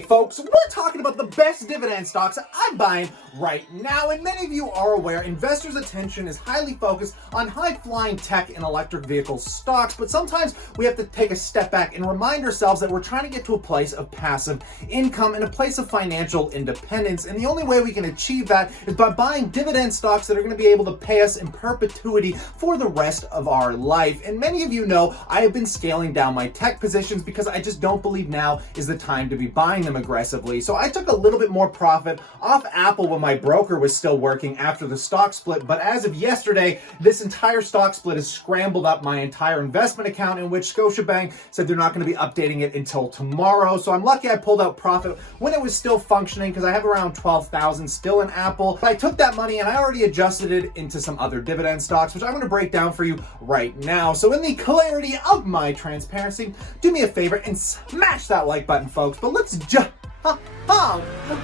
Today, folks, we're talking about the best dividend stocks I'm buying right now. And many of you are aware, investors' attention is highly focused on high-flying tech and electric vehicle stocks. But sometimes we have to take a step back and remind ourselves that we're trying to get to a place of passive income and a place of financial independence. And the only way we can achieve that is by buying dividend stocks that are going to be able to pay us in perpetuity for the rest of our life. And many of you know I have been scaling down my tech positions because I just don't believe now is the time to be buying them aggressively. So I took a little bit more profit off Apple when my broker was still working after the stock split. But as of yesterday, this entire stock split has scrambled up my entire investment account, in which Scotiabank said they're not going to be updating it until tomorrow. So I'm lucky I pulled out profit when it was still functioning because I have around 12,000 still in Apple. But I took that money and I already adjusted it into some other dividend stocks, which I'm going to break down for you right now. So in the clarity of my transparency, do me a favor and smash that like button, folks. But let's jump right into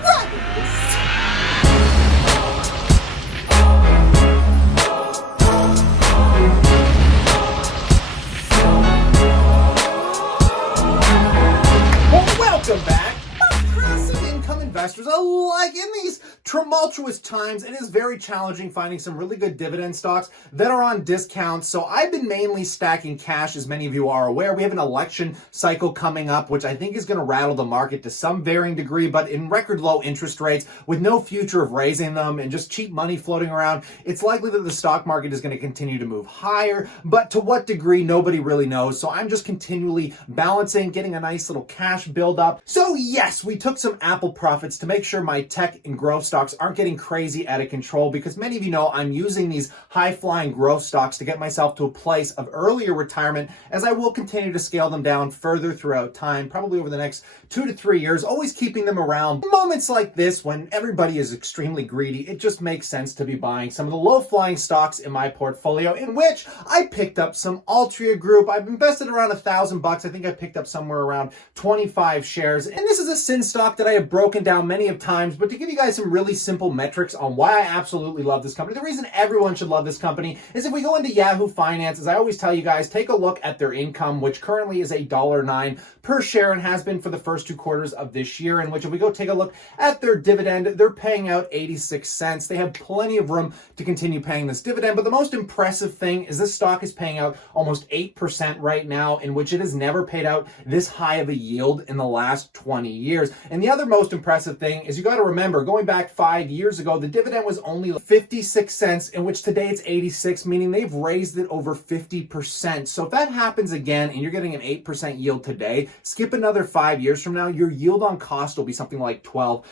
this. Welcome back. Passive income investors alike, in these tumultuous times, it is very challenging finding some really good dividend stocks that are on discount. So I've been mainly stacking cash, as many of you are aware. We have an election cycle coming up, which I think is going to rattle the market to some varying degree, but in record low interest rates with no future of raising them and just cheap money floating around, it's likely that the stock market is going to continue to move higher, but to what degree, nobody really knows. So I'm just continually balancing, getting a nice little cash buildup. So yes, we took some Apple profits to make sure my tech and growth stocks aren't getting crazy out of control, because many of you know I'm using these high-flying growth stocks to get myself to a place of earlier retirement, as I will continue to scale them down further throughout time, probably over the next 2 to 3 years, always keeping them around. Moments like this, when everybody is extremely greedy, it just makes sense to be buying some of the low-flying stocks in my portfolio, in which I picked up some Altria Group. I've invested around $1,000. I think I picked up somewhere around 25 shares, and this is a sin stock that I have broken down many of times. But to give you guys some really simple metrics on why I absolutely love this company, the reason everyone should love this company is if we go into Yahoo Finance, as I always tell you guys, take a look at their income, which currently is $1.09 per share and has been for the first 2 quarters of this year, in which if we go take a look at their dividend, they're paying out 86 cents. They have plenty of room to continue paying this dividend, but the most impressive thing is this stock is paying out almost 8% right now, in which it has never paid out this high of a yield in the last 20 years. And the other most impressive thing is you got to remember, going back 5 years ago, the dividend was only 56 cents, in which today it's 86, meaning they've raised it over 50%. So if that happens again and you're getting an 8% yield today, skip another 5 years from now, your yield on cost will be something like 12%.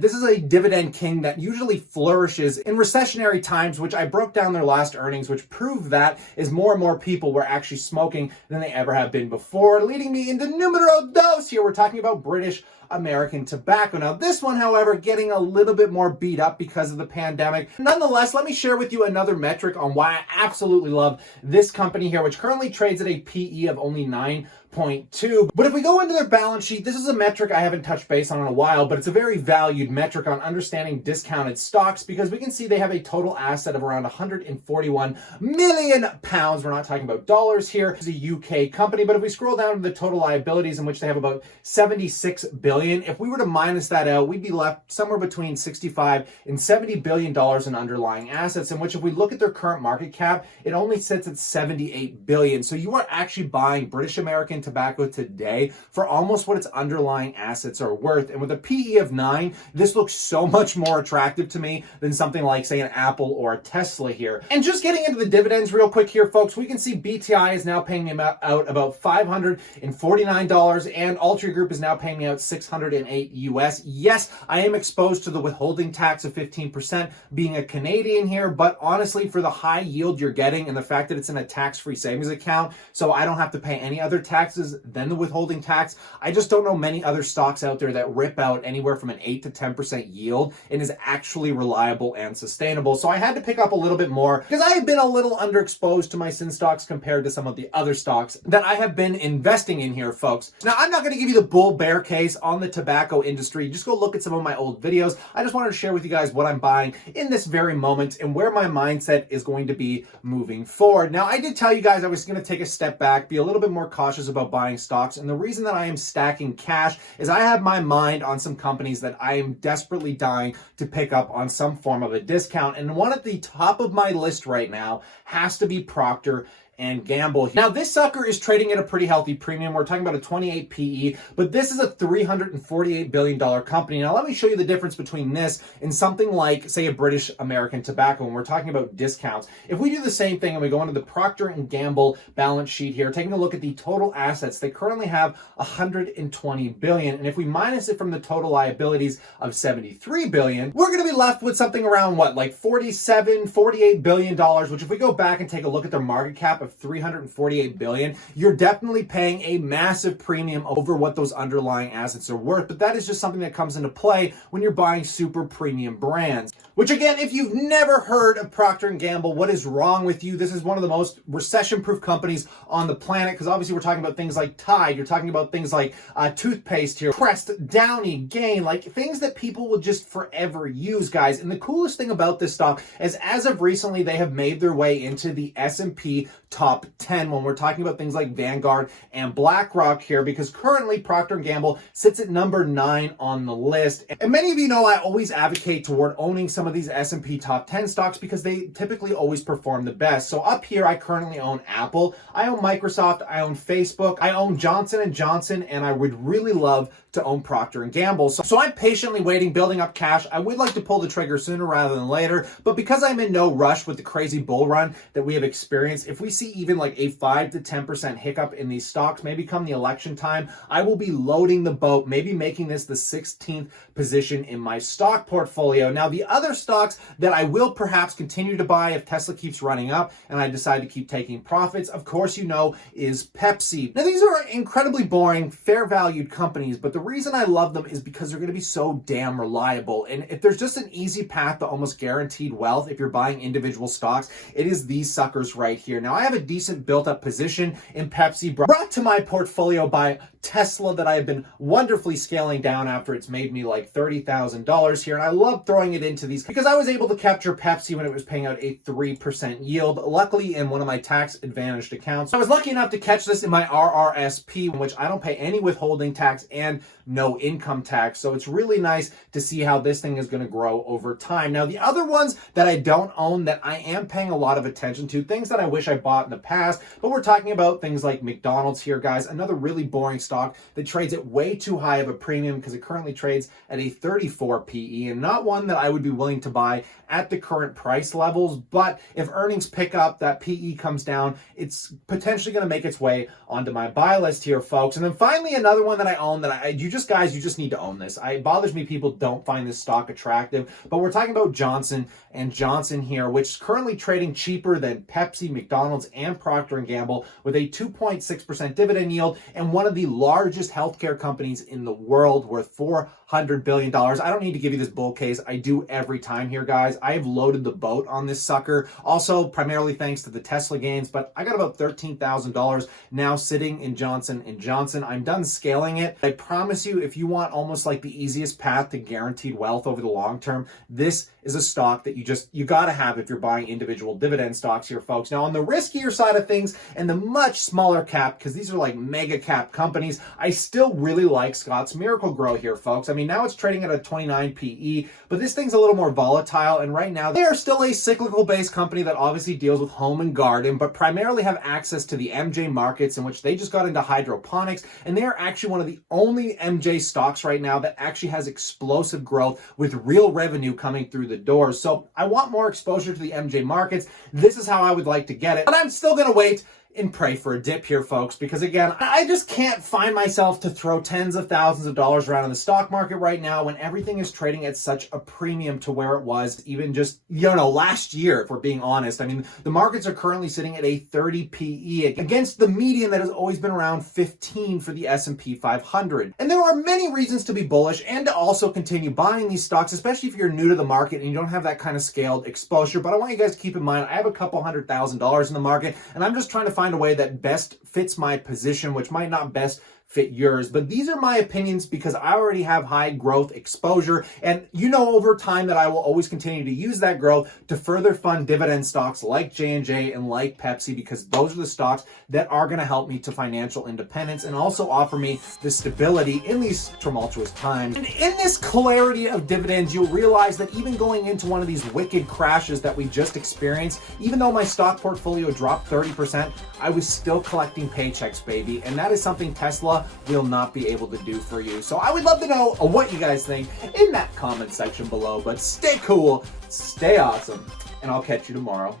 This is a dividend king that usually flourishes in recessionary times, which I broke down their last earnings, which proved that is more and more people were actually smoking than they ever have been before, leading me into numero dos. Here we're talking about British American tobacco. Now this one, however, getting a little bit more beat up because of the pandemic. Nonetheless, let me share with you another metric on why I absolutely love this company here, which currently trades at a PE of only 9.2. But if we go into their balance sheet, this is a metric I haven't touched base on in a while, but it's a very valued metric on understanding discounted stocks, because we can see they have a total asset of around 141 million pounds. We're not talking about dollars here. It's a UK company, but if we scroll down to the total liabilities, in which they have about 76 billion, if we were to minus that out, we'd be left somewhere between 65 and 70 billion dollars in underlying assets, in which if we look at their current market cap, it only sits at 78 billion. So you are actually buying British American tobacco today for almost what its underlying assets are worth. And with a PE of 9, this looks so much more attractive to me than something like, say, an Apple or a Tesla here. And just getting into the dividends real quick here, folks, we can see BTI is now paying me out about $549, and Altria Group is now paying me out $608 US. Yes, I am exposed to the withholding tax of 15% being a Canadian here, but honestly, for the high yield you're getting and the fact that it's in a tax-free savings account, so I don't have to pay any other taxes than the withholding tax, I just don't know many other stocks out there that rip out anywhere from an 8 to 10% yield and is actually reliable and sustainable. So I had to pick up a little bit more because I have been a little underexposed to my sin stocks compared to some of the other stocks that I have been investing in here, folks. Now, I'm not going to give you the bull bear case on the tobacco industry. Just go look at some of my old videos. I just wanted to share with you guys what I'm buying in this very moment and where my mindset is going to be moving forward. Now, I did tell you guys I was going to take a step back, be a little bit more cautious about about buying stocks. And the reason that I am stacking cash is I have my mind on some companies that I am desperately dying to pick up on some form of a discount. And one at the top of my list right now has to be Procter and Gamble. Now, this sucker is trading at a pretty healthy premium. We're talking about a 28 PE, but this is a $348 billion company. Now, let me show you the difference between this and something like, say, a British American Tobacco when we're talking about discounts. If we do the same thing and we go into the Procter and Gamble balance sheet here, taking a look at the total assets, they currently have $120 billion. And if we minus it from the total liabilities of $73 billion, we're going to be left with something around what, like $48 billion, which if we go back and take a look at their market cap of $348 billion, you're definitely paying a massive premium over what those underlying assets are worth. But that is just something that comes into play when you're buying super premium brands. Which again, if you've never heard of Procter & Gamble, what is wrong with you? This is one of the most recession-proof companies on the planet, because obviously we're talking about things like Tide, you're talking about things like toothpaste here, Crest, Downy, Gain, like things that people will just forever use, guys. And the coolest thing about this stock is as of recently, they have made their way into the S&P top 10 when we're talking about things like Vanguard and BlackRock here, because currently Procter & Gamble sits at number 9 on the list. And many of you know I always advocate toward owning some of these S&P top 10 stocks because they typically always perform the best. So up here, I currently own Apple, I own Microsoft, I own Facebook, I own Johnson & Johnson, and I would really love to own Procter & Gamble. So I'm patiently waiting, building up cash. I would like to pull the trigger sooner rather than later, but because I'm in no rush with the crazy bull run that we have experienced, if we see even like a 5 to 10% hiccup in these stocks, maybe come the election time, I will be loading the boat, maybe making this the 16th position in my stock portfolio. Now, the other stocks that I will perhaps continue to buy if Tesla keeps running up and I decide to keep taking profits, of course, you know, is Pepsi. Now, these are incredibly boring, fair valued companies, but the reason I love them is because they're going to be so damn reliable. And if there's just an easy path to almost guaranteed wealth, if you're buying individual stocks, it is these suckers right here. Now, I have a decent built up position in Pepsi brought to my portfolio by Tesla that I have been wonderfully scaling down after it's made me like $30,000 here. And I love throwing it into these because I was able to capture Pepsi when it was paying out a 3% yield, luckily in one of my tax advantaged accounts. I was lucky enough to catch this in my RRSP, in which I don't pay any withholding tax and no income tax. So it's really nice to see how this thing is going to grow over time. Now, the other ones that I don't own that I am paying a lot of attention to, things that I wish I bought in the past, but we're talking about things like McDonald's here, guys, another really boring stock that trades at way too high of a premium because it currently trades at a 34 PE, and not one that I would be willing to buy at the current price levels. But if earnings pick up, that PE comes down, it's potentially going to make its way onto my buy list here, folks. And then finally, another one that I own that you just need to own this. It bothers me people don't find this stock attractive, but we're talking about Johnson & Johnson here, which is currently trading cheaper than Pepsi, McDonald's, and Procter & Gamble with a 2.6% dividend yield and one of the largest healthcare companies in the world worth $400 billion. I don't need to give you this bull case. I do every time here, guys. I have loaded the boat on this sucker. Also, primarily thanks to the Tesla gains, but I got about $13,000 now sitting in Johnson & Johnson. I'm done scaling it. I promise you, if you want almost like the easiest path to guaranteed wealth over the long term, this is a stock that you got to have if you're buying individual dividend stocks here, folks. Now, on the riskier side of things and the much smaller cap, because these are like mega cap companies, I still really like Scotts Miracle-Gro here, folks. I mean, now it's trading at a 29 PE, but this thing's a little more volatile, and right now they are still a cyclical-based company that obviously deals with home and garden, but primarily have access to the MJ markets, in which they just got into hydroponics, and they are actually one of the only MJ stocks right now that actually has explosive growth with real revenue coming through the doors. So I want more exposure to the MJ markets. This is how I would like to get it, but I'm still going to wait and pray for a dip here, folks, because again, I just can't find myself to throw tens of thousands of dollars around in the stock market right now when everything is trading at such a premium to where it was even just, last year, if we're being honest. I mean, the markets are currently sitting at a 30 PE against the median that has always been around 15 for the S&P 500. And there are many reasons to be bullish and to also continue buying these stocks, especially if you're new to the market and you don't have that kind of scaled exposure. But I want you guys to keep in mind, I have a couple $100,000 in the market, and I'm just trying to find a way that best fits my position, which might not best fit yours. But these are my opinions because I already have high growth exposure. And you know over time that I will always continue to use that growth to further fund dividend stocks like J&J and like Pepsi, because those are the stocks that are going to help me to financial independence and also offer me the stability in these tumultuous times. And in this clarity of dividends, you'll realize that even going into one of these wicked crashes that we just experienced, even though my stock portfolio dropped 30%, I was still collecting paychecks, baby. And that is something Tesla will not be able to do for you. So I would love to know what you guys think in that comment section below. But stay cool, stay awesome, and I'll catch you tomorrow.